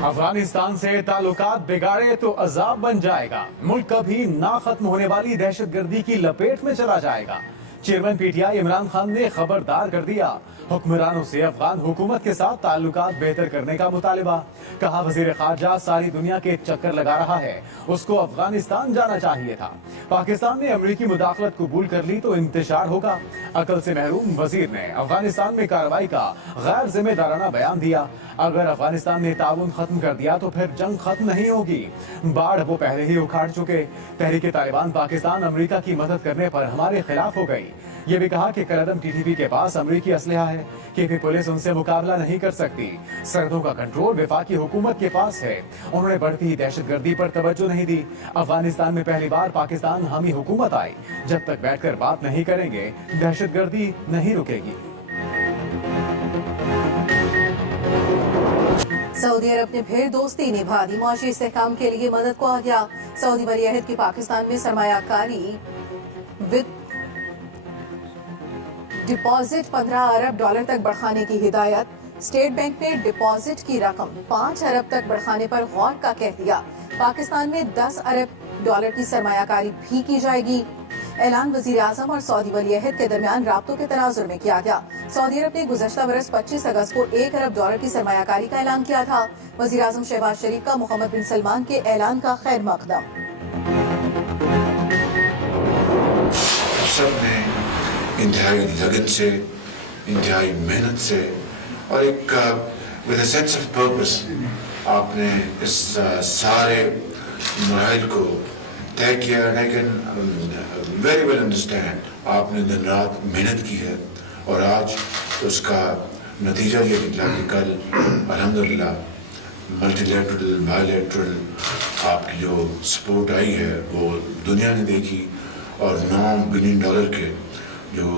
अफगानिस्तान से ताल्लुकात बिगाड़े तो अजाब बन जाएगा। मुल्क कभी ना खत्म होने वाली दहशतगर्दी की लपेट में चला जाएगा। चेयरमैन पीटीआई इमरान खान ने खबरदार कर दिया। हुक्मरानों से अफगान हुकूमत के साथ ताल्लुकात बेहतर करने का मुतालिबा। कहा वजीर खारजा सारी दुनिया के चक्कर लगा रहा है, उसको अफगानिस्तान जाना चाहिए था। पाकिस्तान ने अमरीकी मुदाखलत कबूल कर ली तो इंतशार होगा। अकल से महरूम वजीर ने अफगानिस्तान में कार्रवाई का गैर जिम्मेदाराना बयान दिया। अगर अफगानिस्तान ने ताउन खत्म कर दिया तो फिर जंग खत्म नहीं होगी। बाढ़ वो पहले ही उखाड़ चुके। तहरीके तालिबान पाकिस्तान अमेरिका की मदद करने पर हमारे खिलाफ हो गई। ये भी कहा कि कलदम टीटीपी के पास अमेरिकी असलहा है कि भी पुलिस उनसे मुकाबला नहीं कर सकती। सरहदों का कंट्रोल वफाकी हुकूमत के पास है। उन्होंने बढ़ती दहशतगर्दी पर तवज्जो नहीं दी। अफगानिस्तान में पहली बार पाकिस्तान हामी हुकूमत आई। जब तक बैठकर बात नहीं करेंगे दहशतगर्दी नहीं रुकेगी। सऊदी अरब ने फिर दोस्ती निभा दी। मुआशी इस्तेहकाम के लिए मदद को आ गया। सऊदी वलीअहद की पाकिस्तान में सरमायाकारी विद डिपॉजिट 15 अरब डॉलर तक बढ़ाने की हिदायत। स्टेट बैंक ने डिपॉजिट की रकम 5 अरब तक बढ़ाने पर गौर का कह दिया। पाकिस्तान में 10 अरब डॉलर की सरमायाकारी भी की जाएगी। ऐलान वजीर आजम और सऊदी वलीअहद के दरमियान राब्तों के तनाजुर में किया गया। सऊदी अरब ने गुज़श्ता बरस 25 अगस्त को 1 अरब डॉलर की सरमायाकारी का ऐलान किया था। वजीर आजम शहबाज शरीफ का मोहम्मद बिन सलमान के ऐलान का खैर मकदम। इंतहाई लगन से, इंतहाई मेहनत से और एक with a sense of purpose आपने इस सारे मराहल को तय किया। I can very well understand आपने दिन रात मेहनत की है और आज उसका नतीजा ये निकला कि कल अल्हम्दुलिल्लाह मल्टीलैटरल बायलैटरल आपकी जो सपोर्ट आई है वो दुनिया ने देखी और $9 बिलियन के जो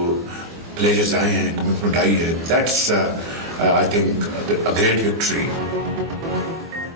प्लेजेस आए हैं, कमिटमेंट आई है, that's I think a great victory.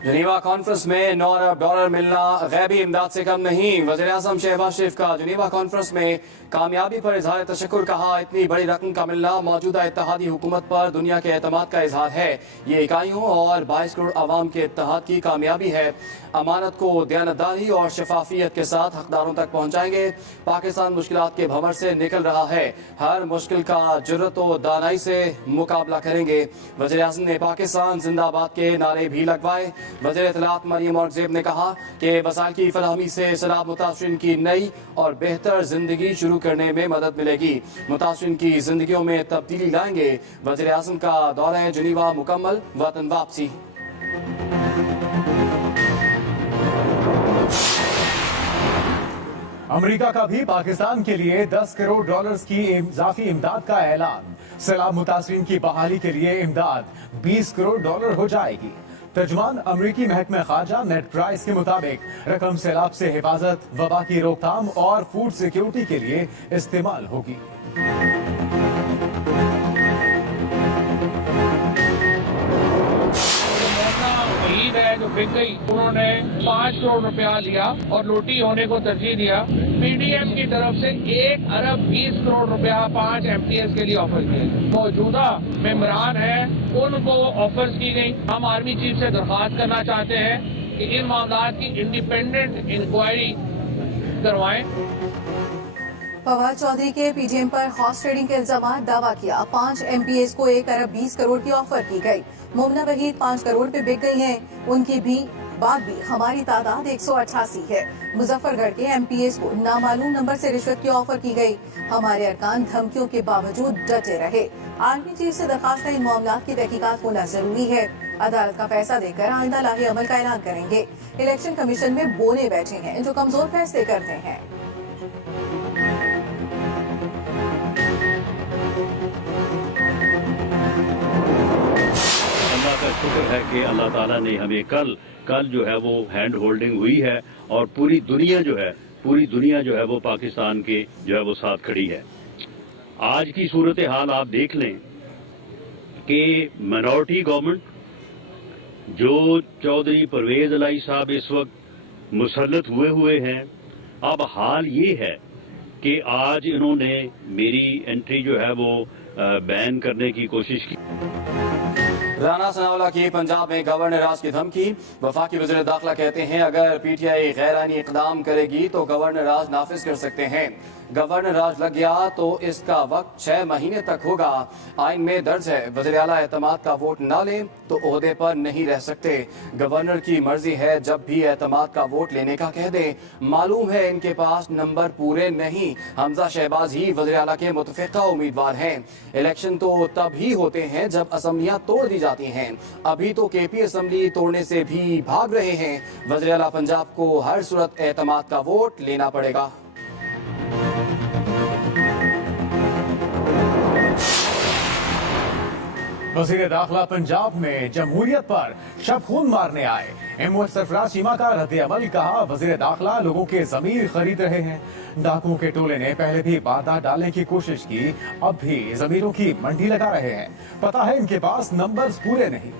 जनीवा conference में 9 अरब डॉलर मिलना गैबी इमदाद से कम नहीं। वज़ीर आज़म शहबाज शरीफ का जनीवा कॉन्फ्रेंस में कामयाबी पर इजहार तशक्कुर। कहा इतनी बड़ी रकम का मिलना मौजूदा इत्तेहादी हुकूमत पर दुनिया के एतमाद का इजहार है। ये इकाइयों और 22 करोड़ आवाम के इत्तेहाद की कामयाबी है। अमानत को दयानतदारी और शफाफियत के साथ हकदारों तक पहुँचाएंगे। पाकिस्तान मुश्किलात के भंवर से निकल रहा है। हर मुश्किल का जुर्रत और दानाई से मुकाबला करेंगे। वज़ीर आज़म ने पाकिस्तान जिंदाबाद के नारे भी लगवाए। वज़ीर इत्तलात मरियम औरंगज़ेब ने कहा कि वसाइल की फराहमी से सैलाब मुतासरीन की नई और बेहतर जिंदगी शुरू करने में मदद मिलेगी। मुतासरीन की जिंदगियों में तब्दीली लाएंगे। वज़ीर आज़म का दौरा जनीवा मुकम्मल, वतन वापसी। अमेरिका का भी पाकिस्तान के लिए 10 करोड़ डॉलर्स की इजाफी इमदाद का ऐलान। सैलाब मुतासरीन की बहाली के लिए इमदाद 20 करोड़ डॉलर हो जाएगी। तर्जुमान अमरीकी महकमा खारजा नेट प्राइस के मुताबिक रकम सैलाब से हिफाजत, वबा की रोकथाम और फूड सिक्योरिटी के लिए इस्तेमाल होगी। जो बिक गई उन्होंने 5 करोड़ रुपया दिया और लूटी होने को तरजीह दिया। पीडीएम की तरफ से 1 अरब 20 करोड़ रुपया 5 MTS के लिए ऑफर किए। मौजूदा मेंबरान है उनको ऑफर्स की गई। हम आर्मी चीफ से दरख्वास्त करना चाहते हैं कि इन मामलों की इंडिपेंडेंट इंक्वायरी करवाएं। फवाद चौधरी के पीडीएम पर हॉर्स ट्रेडिंग के इल्जाम। दावा किया 5 MPS को 1 अरब 20 करोड़ की ऑफर की गई। मुमना वहीद 5 करोड़ पे बिक गई हैं। उनकी भी बात भी हमारी तादाद 188 है। मुजफ्फरगढ़ के MPS को नामालूम नंबर से रिश्वत की ऑफर की गई। हमारे अरकान धमकियों के बावजूद डटे रहे। आर्मी चीफ से दरखास्त है इन मामलों की तहकीकात होना जरूरी है। अदालत का फैसला देकर आइंदा लाही अमल का ऐलान करेंगे। इलेक्शन कमीशन में बोने बैठे हैं जो कमजोर फैसले करते हैं। शुक्र है कि अल्लाह ताला ने हमें कल जो है वो हैंड होल्डिंग हुई है और पूरी दुनिया जो है वो पाकिस्तान के जो है वो साथ खड़ी है। आज की सूरत हाल आप देख लें कि मिनॉरिटी गवर्नमेंट जो चौधरी परवेज इलाही साहब इस वक्त मुसल्लत हुए हैं, अब हाल ये है कि आज इन्होंने मेरी एंट्री जो है वो बैन करने की कोशिश की। राना सनाउल्लाह की पंजाब में गवर्नर राज की धमकी। वफाकी वज़ीर दाखिला कहते हैं अगर पीटीआई गैरानी इक़दाम करेगी तो गवर्नर राज नाफिज कर सकते हैं। गवर्नर राज लग गया तो इसका वक्त 6 महीने तक होगा। आइन में दर्ज है वज़ीर आला एतमाद का वोट ना लें तो ओहदे पर नहीं रह सकते। गवर्नर की मर्जी है जब भी एतमाद का वोट लेने का कह दे। मालूम है इनके पास नंबर पूरे नहीं। हमजा शहबाज ही वज़ीर आला के मुतफ़िक़ा उम्मीदवार हैं। इलेक्शन तो तब ही होते हैं जब असम्बलियाँ तोड़ दी जाती हैं। अभी तो केपी असम्बली तोड़ने से भी भाग रहे हैं। वज़ीर आला पंजाब को हर सूरत एतमाद का वोट लेना पड़ेगा। वज़ीर दाखिला पंजाब में जमहूरियत पर शब खून मारने आए एमओएस सरफराज चीमा का रद्द-ए-अमल। कहा वज़ीर दाखिला लोगों के ज़मीर खरीद रहे हैं। डाकुओं के टोले ने पहले भी वारदात डालने की कोशिश की, अब भी ज़मीरों की मंडी लगा रहे हैं। पता है इनके पास नंबर्स पूरे नहीं।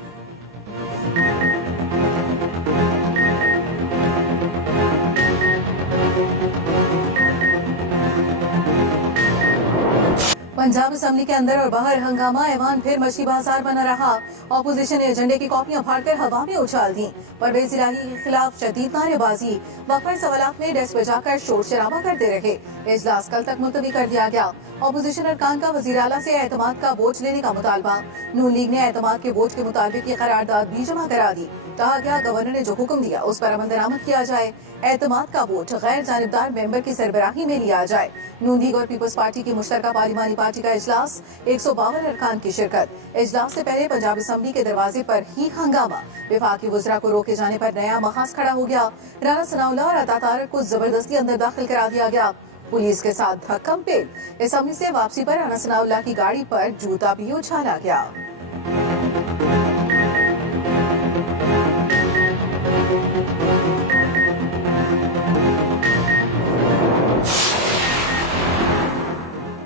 पंजाब असम्बली के अंदर और बाहर हंगामा। ऐवान फिर मछली बाजार बना रहा। ऑपोजिशन ने एजेंडे की कॉपियां फाड़कर हवा में उछाल दी। परवेज इलाही के खिलाफ शदीद नारेबाजी। वक्फा सवालात में डेस्क बजाकर शोर शराबा करते रहे। इजलास कल तक मुलतवी कर दिया गया। ऑपोजिशन अरकान का वज़ीर आला से एतमाद का बोझ लेने का मुतालबा। नून लीग ने एतमाद के बोझ के मुताबिक की करारदाद भी जमा करा दी। कहा गया गवर्नर ने जो हुक्म दिया उस पर अमल दरामद किया जाए। एतमाद का वोट गैर जानिबदार मेंबर की सरबराही में लिया जाए। नून लीग और पीपल्स पार्टी की मुश्तरका पार्लिमानी पार्टी का इजलास 152 अरकान की शिरकत। इजलास से पहले पंजाब असम्बली के दरवाजे पर ही हंगामा। विफाकी वज़रा को रोके जाने पर नया महाज खड़ा हो गया। राना सनाउल्लाह और अता तारक को जबरदस्ती अंदर दाखिल करा दिया गया। पुलिस के साथ धक्कम पेल। असम्बली से वापसी पर राना सनाउल्लाह की गाड़ी पर जूता भी उछाला गया।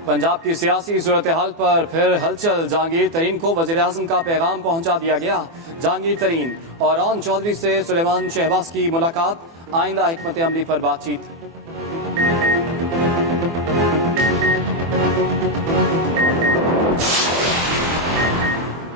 पंजाब की सियासी सूरत हाल पर फिर हलचल। जहांगीर तरीन को वज़ीर आज़म का पैगाम पहुंचा दिया गया। जहांगीर तरीन और ऑन चौधरी से सुलेमान शहबाज की मुलाकात। आइंदा हिकमत अमली पर बातचीत।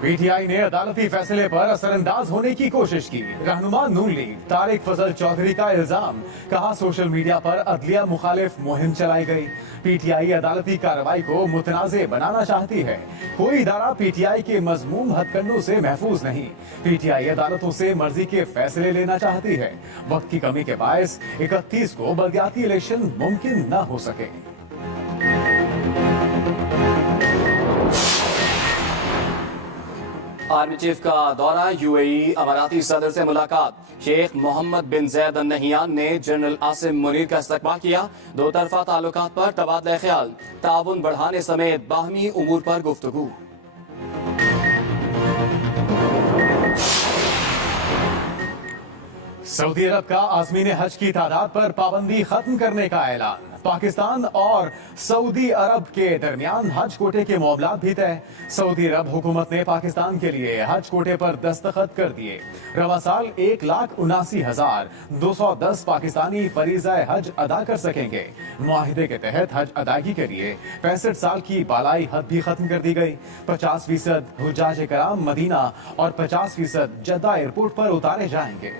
पीटीआई ने अदालती फैसले पर असरअंदाज होने की कोशिश की। रहनुमा नून लीग तारिक फजल चौधरी का इल्जाम। कहा सोशल मीडिया पर अदलिया मुखालिफ मुहिम चलाई गई। पीटीआई अदालती कार्रवाई को मुतनाज़े बनाना चाहती है। कोई इदारा पीटीआई के मजमूम हथकंडों से महफूज नहीं। पीटीआई अदालतों से मर्जी के फैसले लेना चाहती है। वक्त की कमी के बायस 31 को बल्दियाती इलेक्शन मुमकिन न हो सके। आर्मी चीफ का दौरा। यूएई अमाराती सदर से मुलाकात। शेख मोहम्मद बिन जैद अल नहियान ने जनरल आसिम मुनीर का इस्तकबाल किया। दो तरफा ताल्लुकात पर तबादला ख्याल, ताउन बढ़ाने समेत बाहमी उमूर पर गुफ्तगू। सऊदी अरब का आज़मीन हज की तादाद पर पाबंदी खत्म करने का ऐलान। पाकिस्तान और सऊदी अरब के दरमियान हज कोटे के मामलात भी तय। सऊदी अरब हुकूमत ने पाकिस्तान के लिए हज कोटे पर दस्तखत कर दिए। रवा साल 1,79,210 पाकिस्तानी फरीज़ा हज अदा कर सकेंगे। मुआहिदे के तहत हज अदायगी के लिए 65 साल की बालाई हद भी खत्म कर दी गई। 50% हुज्जाज कराम मदीना और 50% जद्दा एयरपोर्ट पर उतारे जाएंगे।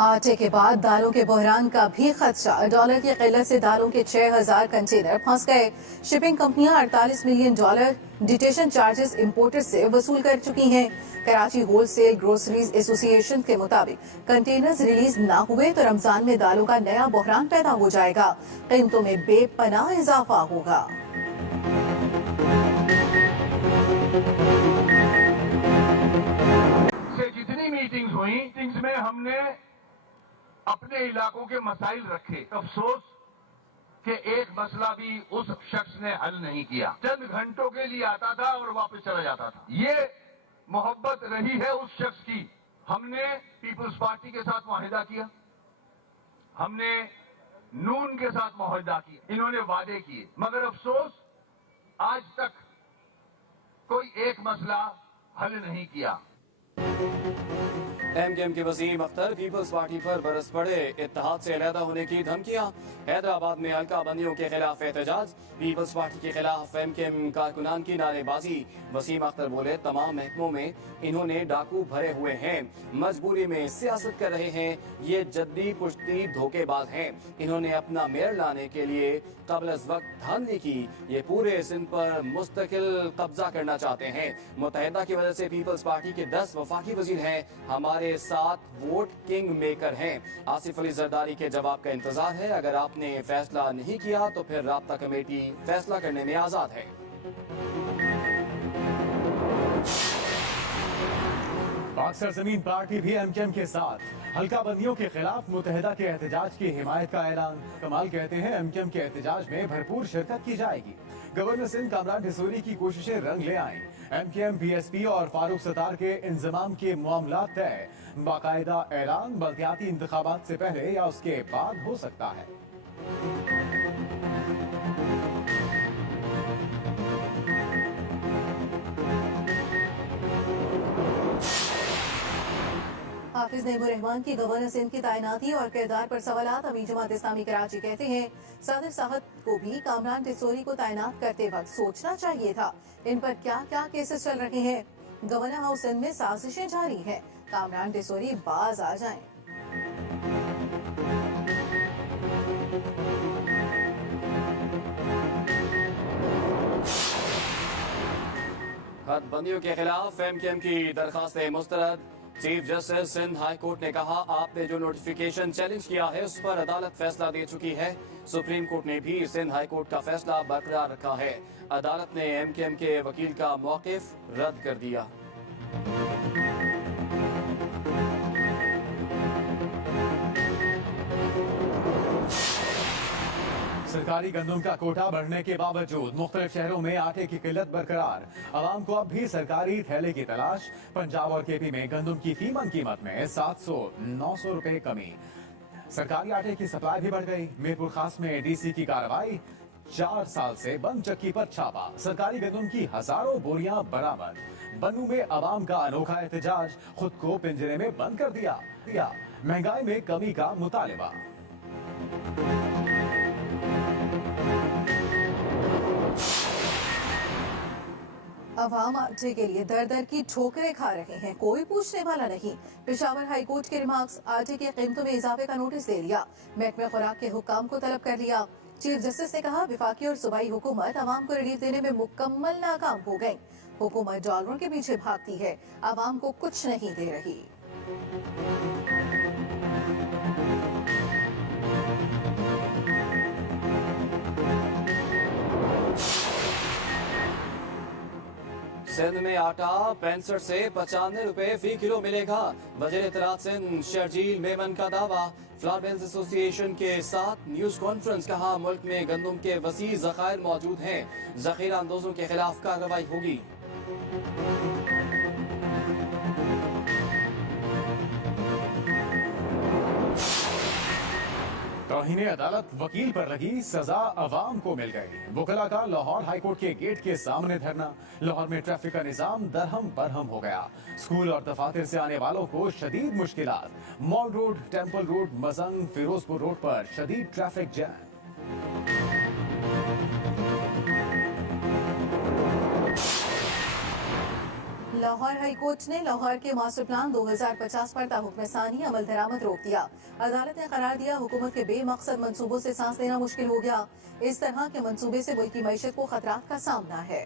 आटे के बाद दालों के बहरान का भी खदशा। डॉलर की किल्लत से दालों के 6,000 कंटेनर फंस गए। शिपिंग कंपनियां 48 मिलियन डॉलर डिटेशन चार्जेस इंपोर्टर्स से वसूल कर चुकी हैं। कराची होलसेल ग्रोसरीज एसोसिएशन के मुताबिक कंटेनर्स रिलीज ना हुए तो रमजान में दालों का नया बहरान पैदा हो जाएगा। कीमतों में बेपनाह इजाफा होगा। जितनी मीटिंग्स हुई, मीटिंग्स में हमने अपने इलाकों के मसाइल रखे। अफसोस कि एक मसला भी उस शख्स ने हल नहीं किया। चंद घंटों के लिए आता था और वापस चला जाता था। ये मोहब्बत रही है उस शख्स की। हमने पीपल्स पार्टी के साथ मुआहिदा किया, हमने नून के साथ मुआहिदा किया, इन्होंने वादे किए, मगर अफसोस आज तक कोई एक मसला हल नहीं किया। एमकेएम के वसीम अख्तर पीपल्स पार्टी पर बरस पड़े, इत्तेहाद से अलहदा होने की धमकियां। हैदराबाद में हल्का बंदियों के खिलाफ एहतजाज, पीपल्स पार्टी के खिलाफ एमकेएम कारकुनान की नारेबाजी। वसीम अख्तर बोले, तमाम महकमों में इन्होंने डाकू भरे हुए हैं, मजबूरी में सियासत कर रहे हैं, ये जद्दी पुश्ती धोखेबाज हैं। इन्होंने अपना मेयर लाने के लिए कबल अज वक्त धांधली की, ये पूरे सिंध पर मुस्तकिल कब्जा करना चाहते हैं। मुत्तहिदा की वजह से पीपल्स पार्टी के 10 वफाकी वजीर हैं, हमारे 7 वोट किंग मेकर हैं। आसिफ अली जरदारी के जवाब का इंतजार है, अगर आपने फैसला नहीं किया तो फिर राब्ता कमेटी फैसला करने में आजाद है। पाक सरजमीन पार्टी भी एमकेएम के साथ हल्का बंदियों के खिलाफ मुत्तहिदा के एहतजाज की हिमायत का ऐलान। कमाल कहते हैं एमकेएम के एहतजाज में भरपूर शिरकत की जाएगी। गवर्नर सिंध कामरान ढिसोरी की कोशिशें रंग ले आईं। एमकेएम बीएसपी और फारूक सत्तार के इंजमाम के मामला तय, बाकायदा ऐलान बल्दियाती इंतखाबात से पहले या उसके बाद हो सकता है। हाफिज नईमुर रहमान की गवर्नर सिंध की तैनाती और किरदार पर सवालात। अमीर जमात इस्लामी कराची कहते हैं, सदर साहब को भी कामरान ढिसोरी को तैनात करते वक्त सोचना चाहिए था, इन पर क्या क्या केसेस चल रहे हैं। गवर्नर हाउस सिंध में साजिशें जारी हैं, कामरान ढिसोरी बाज आ जाएं। हदबंदियों के खिलाफ एमकेएम की दरखास्तें मुस्तरद। Chief justice Sindh high court ने कहा, आपने जो नोटिफिकेशन चैलेंज किया है उस पर अदालत फैसला दे चुकी है। सुप्रीम कोर्ट ने भी सिंध हाई कोर्ट का फैसला बरकरार रखा है। अदालत ने एमकेएम के वकील का मौकिफ रद्द कर दिया। सरकारी गंदम का कोटा बढ़ने के बावजूद मुख्तलिफ शहरों में आटे की किल्लत बरकरार। आवाम को अब भी सरकारी थैले की तलाश। पंजाब और केपी में गंदम की फीमन कीमत में 700-900 रुपए कमी। सरकारी आटे की सप्लाई भी बढ़ गई। मीरपुर खास में डीसी की कार्रवाई, 4 साल से बंद चक्की पर छापा। सरकारी गंदम की हजारों बोरियां बरामद। बन्नू में आवाम का अनोखा एहतजाज, खुद को पिंजरे में बंद कर दिया। महंगाई में कमी का मुतालिबा। अवाम आटे के लिए दर दर की ठोकरें खा रहे हैं, कोई पूछने वाला नहीं। पेशावर हाई कोर्ट के रिमार्क्स, आटे की कीमतों में इजाफे का नोटिस दे दिया। महकमे खुराक के हुक्काम को तलब कर लिया। चीफ जस्टिस ने कहा, विफाकी और सूबाई हुकूमत अवाम को रिलीफ देने में मुकम्मल नाकाम हो गयी। हुकूमत डॉलरों के पीछे भागती है, अवाम को कुछ नहीं दे रही। सिंध में आटा 65 से 95 रुपए फी किलो मिलेगा। वज़ीर इत्तलात सिंध शर्जील मेमन का दावा। फ्लावर मिल्स एसोसिएशन के साथ न्यूज कॉन्फ्रेंस, कहा, मुल्क में गंदम के वसी ज़खायर मौजूद हैं, ज़खीरा अंदोजों के खिलाफ कार्रवाई होगी। तौहीने अदालत वकील पर लगी सजा अवाम को मिल गई। वकला का लाहौर हाईकोर्ट के गेट के सामने धरना। लाहौर में ट्रैफिक का निजाम दरहम बरहम हो गया। स्कूल और दफातर से आने वालों को शदीद मुश्किलात। Mall road, temple road, Mazang, Ferozepur road पर शदीद traffic jam. Lahore high court ने लाहौर के मास्टर प्लान 2050 पर ताहुक्मसानी अमल दरामद रोक दिया। अदालत ने करार दिया, हुकूमत के बेमकसद मंसूबों से सांस लेना मुश्किल हो गया। इस तरह के मंसूबे से मुल्क की मईशत को खतरात का सामना है।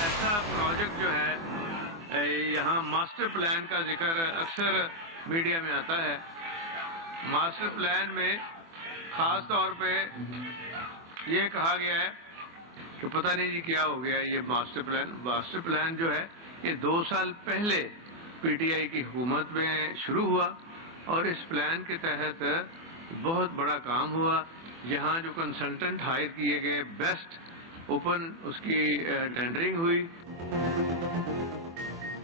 ऐसा प्रोजेक्ट जो है, यहाँ मास्टर प्लान का जिक्र अक्सर मीडिया में आता है। मास्टर प्लान में खास तौर पे ये कहा गया है कि पता नहीं जी क्या हो गया ये मास्टर प्लान जो है ये 2 साल पहले पीटीआई की हुकूमत में शुरू हुआ और इस प्लान के तहत बहुत बड़ा काम हुआ। यहाँ जो कंसल्टेंट हायर किए गए, बेस्ट ओपन उसकी टेंडरिंग हुई।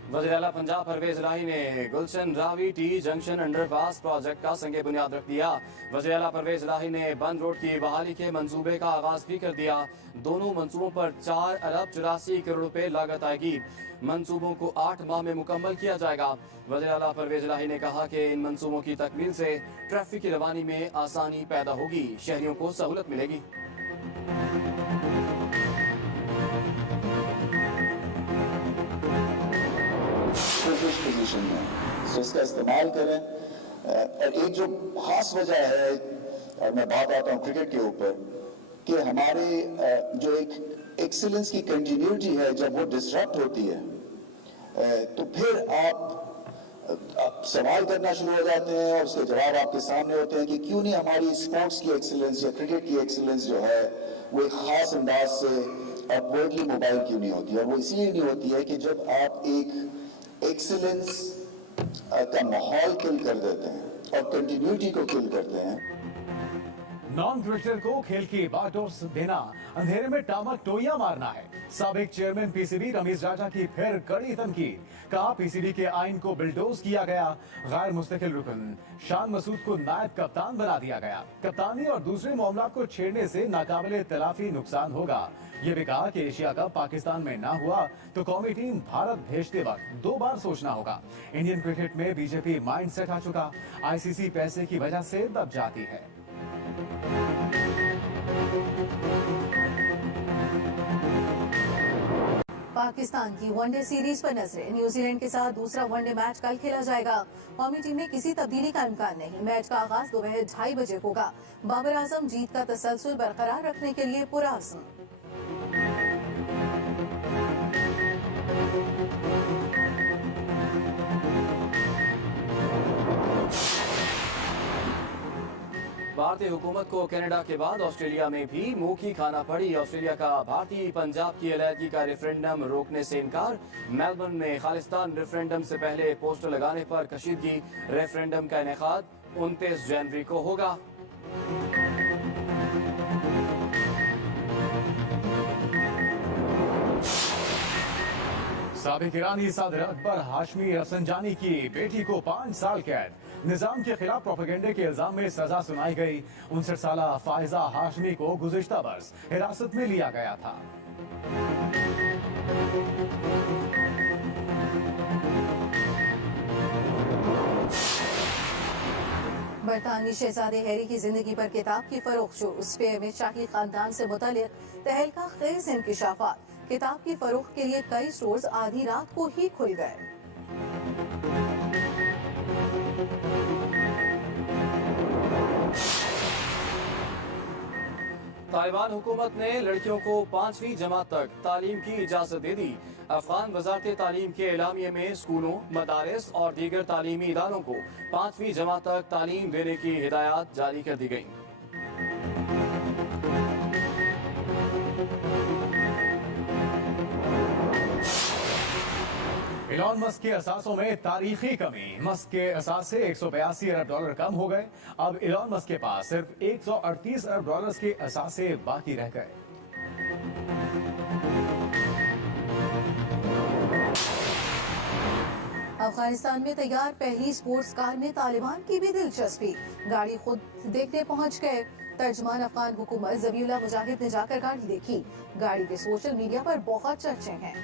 वज़ीर आला पंजाब परवेज इलाही ने Gulshan Ravi T junction underpass project का संगे बुनियाद रख दिया। वज़ीर आला परवेज इलाही ने बंद रोड की बहाली के मंसूबे का आगाज भी कर दिया। दोनों मंसूबों पर 4 अरब 84 करोड़ रुपए लागत आएगी। मंसूबों को 8 माह में मुकम्मल किया जाएगा। वज़ीर आला परवेज इलाही ने कहा कि इन मंसूबों की तकमील से ट्रैफिक की रवानी में आसानी पैदा होगी, शहरियों को सहूलत मिलेगी। पोजीशन में तो इसका इस्तेमाल करें। और एक जो खास वजह है, और मैं बात आता हूँ क्रिकेट के ऊपर, कि हमारे जो एक एक्सीलेंस की कंटिन्यूटी है, जब वो डिसरप्ट होती है तो फिर आप सवाल करना शुरू हो जाते हैं और उसके जवाब आपके सामने होते हैं कि क्यों नहीं हमारी स्पोर्ट्स की एक्सीलेंस या क्रिकेट की एक्सीलेंस जो है वो एक खास अंदाज से अपवर्डली मोबाइल क्यों नहीं होती है। और वो इसलिए नहीं होती है कि जब आप एक एक्सीलेंस का माहौल किल कर देते हैं और कंटिन्यूटी को किल करते हैं। नॉन क्रिकेटर को खेल की बागडोर देना अंधेरे में टामक टोइया मारना है। साबिक चेयरमैन पीसीबी रमीज राजा की फिर कड़ी तनकीद। कहा पीसीबी के आइन को बिल्डोज किया गया। गैर मुस्तकिल रुकन शान मसूद को नायब कप्तान बना दिया गया। कप्तानी और दूसरे मामलों को छेड़ने से नाकाबिले तलाफी नुकसान होगा। ये भी कहा कि एशिया कप पाकिस्तान में ना हुआ तो कौमी टीम भारत भेजते वक्त 2 बार सोचना होगा। इंडियन क्रिकेट में बीजेपी माइंड सेट आ चुका। आईसीसी पैसे की वजह से दब जाती है। पाकिस्तान की वनडे सीरीज पर नजरें। न्यूजीलैंड के साथ दूसरा वनडे मैच कल खेला जाएगा। कौमी टीम में किसी तब्दीली का इम्कान नहीं। मैच का आगाज दोपहर 2:30 बजे होगा। बाबर आजम जीत का तसलसल बरकरार रखने के लिए पुरअज़्म। भारतीय हुकूमत को कनाडा के बाद ऑस्ट्रेलिया में भी मुंह की खाना पड़ी। ऑस्ट्रेलिया का भारतीय पंजाब की अलहदगी का रेफरेंडम रोकने से इनकार। मेलबर्न में खालिस्तान रेफरेंडम से पहले पोस्टर लगाने पर कशीदगी। रेफरेंडम का इनेकाद 29 जनवरी को होगा। साबिक ईरानी सदर अकबर हाशमी रफसंजानी की बेटी को 5 साल कैद। निजाम के खिलाफ प्रोपेगेंडे के इल्जाम में सजा सुनाई गई। 59 साला फायजा हाशमी को गुज़िश्ता बरस हिरासत में लिया गया था। बरतानवी शहजादे हैरी की जिंदगी पर किताब की फरोख्त शुरू। स्पेयर में शाही खानदान से मुतालिक तहलका खेज इंकिशाफात। किताब की फरोख्त के लिए कई स्टोर्स आधी रात को ही खुल गए। तालिबान हुकूमत ने लड़कियों को 5वीं जमात तक तालीम की इजाजत दे दी। अफगान वजारत तालीम के एलामिये में स्कूलों, मदारिस और दीगर तालीमी इदारों को 5वीं जमात तक तालीम देने की हिदायत जारी कर दी गई। इलॉन मस्क के असासों में तारीखी कमी। मस्क के असासे 182 अरब डॉलर कम हो गए। अब इलॉन मस्क के पास सिर्फ 138 अरब डॉलर के असासे बाकी रह गए। अफगानिस्तान में तैयार पहली स्पोर्ट्स कार में तालिबान की भी दिलचस्पी। गाड़ी खुद देखने पहुंच गए। तर्जमान अफगान हुकूमत ज़बीउल्लाह मुजाहिद ने जाकर गाड़ी देखी। गाड़ी के सोशल मीडिया पर बहुत चर्चे हैं।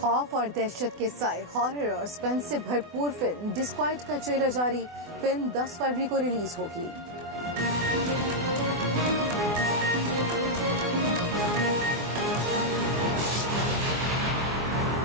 खौफ और दहशत के साए हॉरर और स्पेंस से भरपूर फिल्म डिस्क्वाइट का ट्रेलर जारी। फिल्म 10 फरवरी को रिलीज होगी।